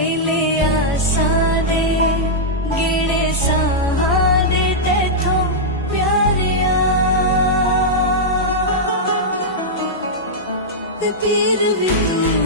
मिले आसां दे गिणे साहां दे तेथों प्यारिया ते पीर भी तू